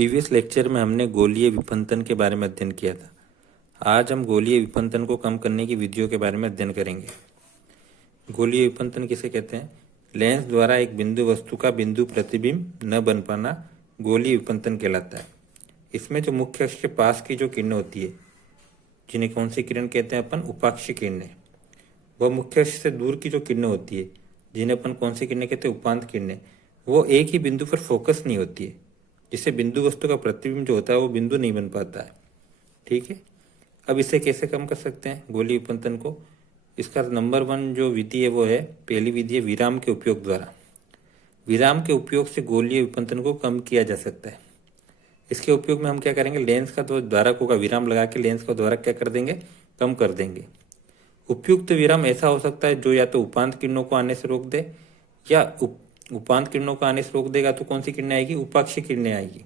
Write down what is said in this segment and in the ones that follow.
Previous lecture में हमने गोलीय विपंतन के बारे में अध्ययन किया था। आज हम गोलीय विपंतन को कम करने की विधियों के बारे में अध्ययन करेंगे। गोलीय विपंतन किसे कहते हैं? लेंस द्वारा एक बिंदु वस्तु का बिंदु प्रतिबिंब न बन पाना गोलीय विपंतन कहलाता है। इसमें जो मुख्य अक्ष के पास की जो किरणें होती है, जिन्हें कौन सी किरण कहते हैं अपन? उपाक्षी किरणें। वह मुख्य अक्ष से दूर की जो किरणें होती है, जिन्हें अपन कौन सी किरणें कहते हैं? उपांत किरणें। वो एक ही बिंदु पर फोकस नहीं होती है, जिससे बिंदु वस्तु का प्रतिबिंब जो होता है वो बिंदु नहीं बन पाता है। ठीक है, अब इसे कैसे कम कर सकते हैं गोलीय विपंतन को? इसका नंबर 1 जो विधि है वो है, पहली विधि है विराम के उपयोग द्वारा। विराम के उपयोग से गोलीय विपंतन को कम किया जा सकता है। इसके उपयोग में हम क्या करेंगे? लेंस का जो द्वारक होगा, विराम लगा के लेंस का द्वारक क्या कर देंगे? कम कर देंगे। उपयुक्त विराम ऐसा हो सकता है जो या तो उपांत किरणों को आने से रोक दे, या उपांत किरणों को आने से रोक देगा तो कौन सी किरणें आएगी? उपाक्षी किरणें आएगी।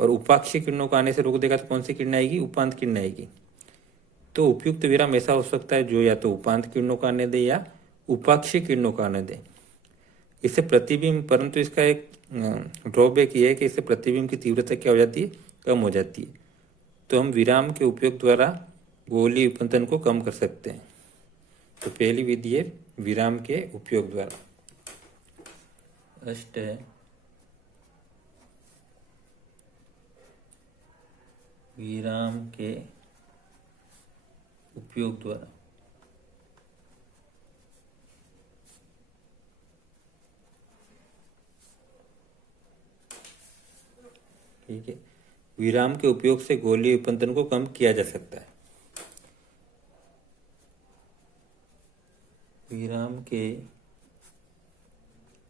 और उपाक्षी किरणों को आने से रोक देगा तो कौन सी किरणें आएगी? उपांत किरणें आएगी। तो उपयुक्त विराम ऐसा हो सकता है जो या तो उपांत किरणों को आने दे या उपाक्षी किरणों को आने दे। इससे प्रतिबिंब, परंतु इसका एक ड्रॉबैक ये है कि इससे प्रतिबिंब की तीव्रता क्या हो जाती है? कम हो जाती है। तो हम विराम के उपयोग द्वारा गोलीय विपंतन को कम कर सकते हैं। तो पहली विधि है विराम के उपयोग द्वारा। फर्स्ट है विराम के उपयोग द्वारा। ठीक है, विराम के उपयोग से गोलीय विपंतन को कम किया जा सकता है। विराम के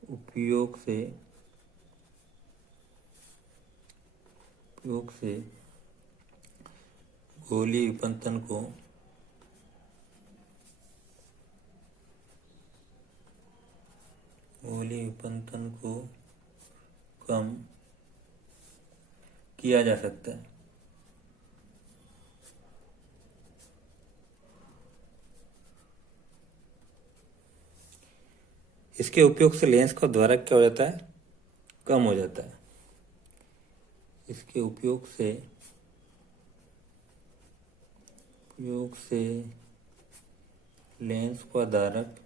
उपयोग से गोलीय विपंतन को कम किया जा सकता है। इसके उपयोग से लेंस का द्वारक क्या हो जाता है? कम हो जाता है। इसके उपयोग से लेंस का द्वारक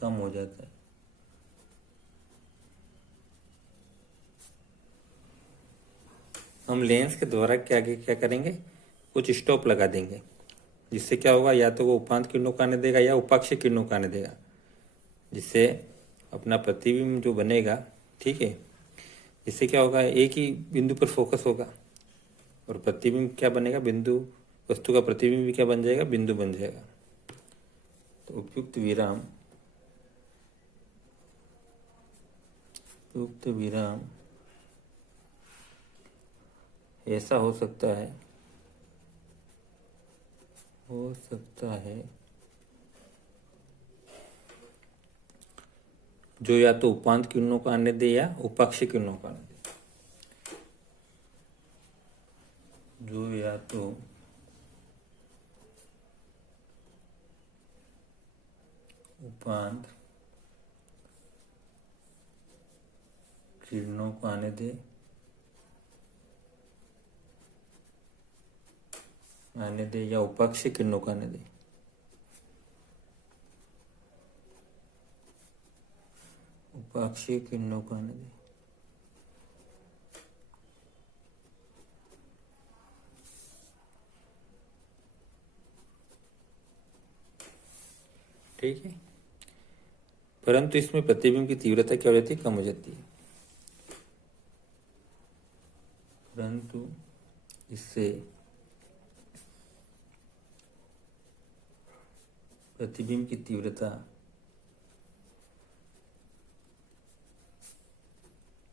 कम हो जाता है। हम लेंस के द्वारक के आगे क्या करेंगे? कुछ स्टॉप लगा देंगे, जिससे क्या होगा? या तो वो उपांत किरणों को आने देगा या उपाक्षी किरणों को आने देगा, जिससे अपना प्रतिबिंब जो बनेगा, ठीक है, इससे क्या होगा? एक ही बिंदु पर फोकस होगा और प्रतिबिंब क्या बनेगा? बिंदु वस्तु का प्रतिबिंब भी क्या बन जाएगा? बिंदु बन जाएगा। तो उपयुक्त विराम ऐसा हो सकता है जो या तो उपांत किरणों को आने दे या उपाक्षी किरणों को आने दे। जो या तो उपांत किरणों को आने दे या उपाक्षी किरणों को आने दे। उपाक्षी किरणों को आने दे। ठीक है, परंतु इसमें प्रतिबिंब की तीव्रता क्या हो जाती है? कम हो जाती है। परंतु इससे प्रतिबिंब की तीव्रता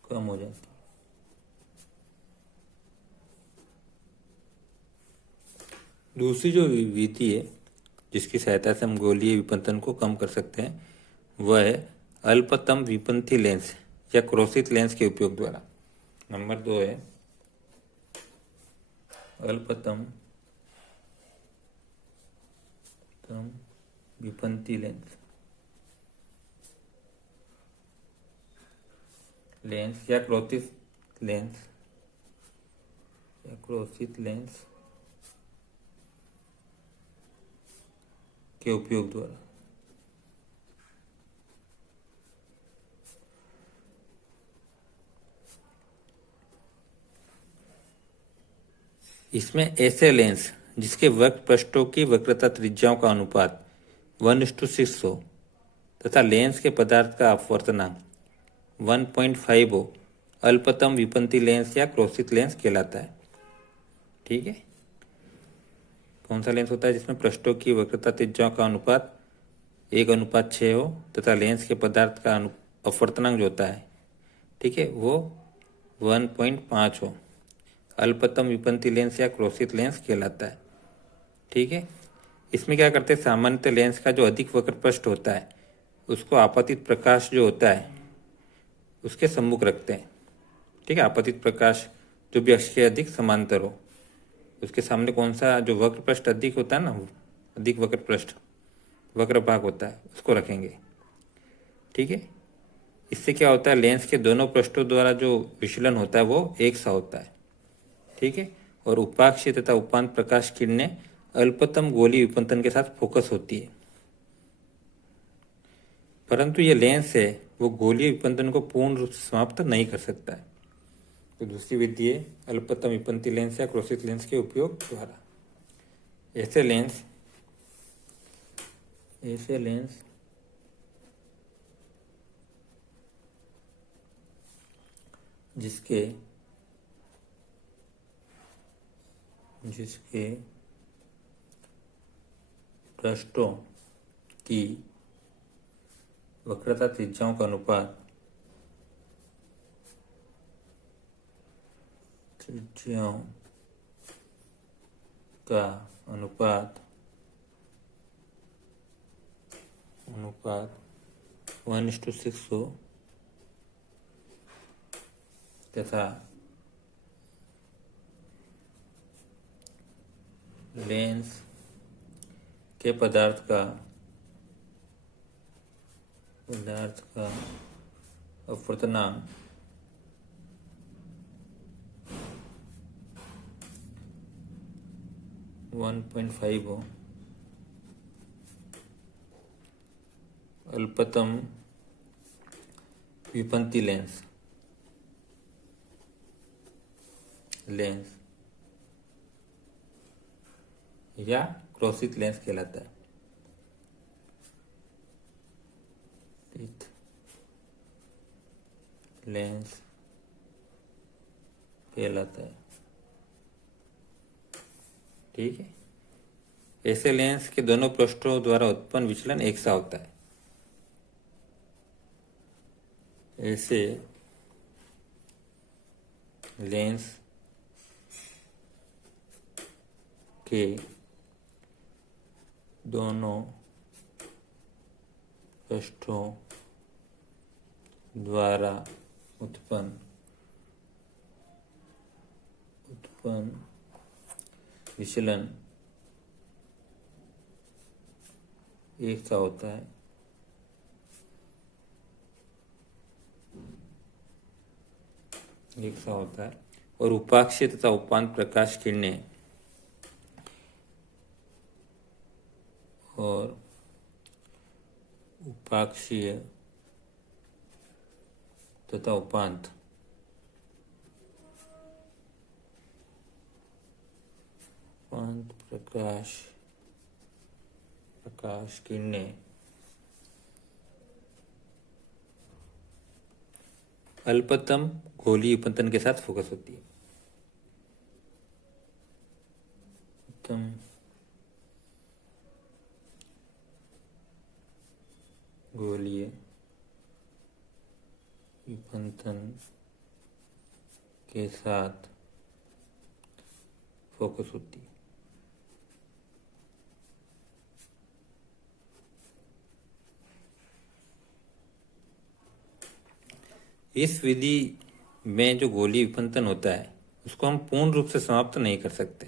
कम हो जाती है। दूसरी जो विधि है जिसकी सहायता से हम गोलीय विपंतन को कम कर सकते हैं, वह है अल्पतम विपंथी लेंस या क्रोसित लेंस के उपयोग द्वारा। नंबर 2 है अल्पतम विपंथी लेंस। लेंस या क्रोसित लेंस के उपयोग द्वारा इसमें ऐसे लेंस जिसके वक्र पृष्ठों की वक्रता त्रिज्याओं का अनुपात 1:6 हो तथा लेंस के पदार्थ का अपवर्तनांक 1.5 हो, अल्पतम विपंती लेंस या क्रोसित लेंस कहलाता है। ठीक है, कौन सा लेंस होता है जिसमें पृष्ठों की वक्रता त्रिज्याओं का अनुपात 1:6 हो तथा लेंस के पदार्थ का अपवर्तनांक जो होता है, ठीक है, वो 1.5 हो, अल्पतम विपंती लेंस या क्रोसित लेंस कहलाता है। ठीक है, इसमें क्या करते हैं, सामान्यतः लेंस का जो अधिक वक्र पृष्ठ होता है उसको आपतित प्रकाश जो होता है उसके सम्मुख रखते हैं। ठीक है, आपतित प्रकाश जो भी अक्ष के अधिक समांतर हो उसके सामने कौन सा जो वक्र पृष्ठ अधिक होता है ना, अधिक वक्र पृष्ठ वक्र भाग होता है उसको रखेंगे। ठीक है, इससे क्या होता है, लेंस के दोनों पृष्ठों द्वारा जो विचलन होता है वो एक सा होता है। ठीक है, और उपाक्षीय तथा उपांत प्रकाश किरणें अल्पतम गोलीय विपंतन के साथ फोकस होती है, परंतु ये लेंस है वो गोलीय विपंतन को पूर्ण रूप से समाप्त नहीं कर सकता है। तो दूसरी विधि है अल्पतम विपंती लेंस या क्रोसित लेंस के उपयोग द्वारा। ऐसे लेंस जिसके पृष्ठों की वक्रता त्रिज्याओं का अनुपात 1:6 हो तथा लेंस के पदार्थ का अपवर्तनांक 1.5 हो, अल्पतम विपंती लेंस या क्रोसित लेंस कहलाता है। लेंस कहलाता है। ठीक है, ऐसे लेंस के दोनों पृष्ठों द्वारा उत्पन्न विचलन एक सा होता है। ऐसे लेंस के दोनों पृष्ठों द्वारा उत्पन्न विचलन एक सा होता है। और उपाक्षीय तथा उपांत प्रकाश किरणें और उपाक्षीय तथा उपांत प्रकाश किरणें अल्पतम गोलीय विपंतन के साथ फोकस होती है। गोलीय विपंतन के साथ फोकस होती है। इस विधि में जो गोलीय विपंतन होता है उसको हम पूर्ण रूप से समाप्त नहीं कर सकते।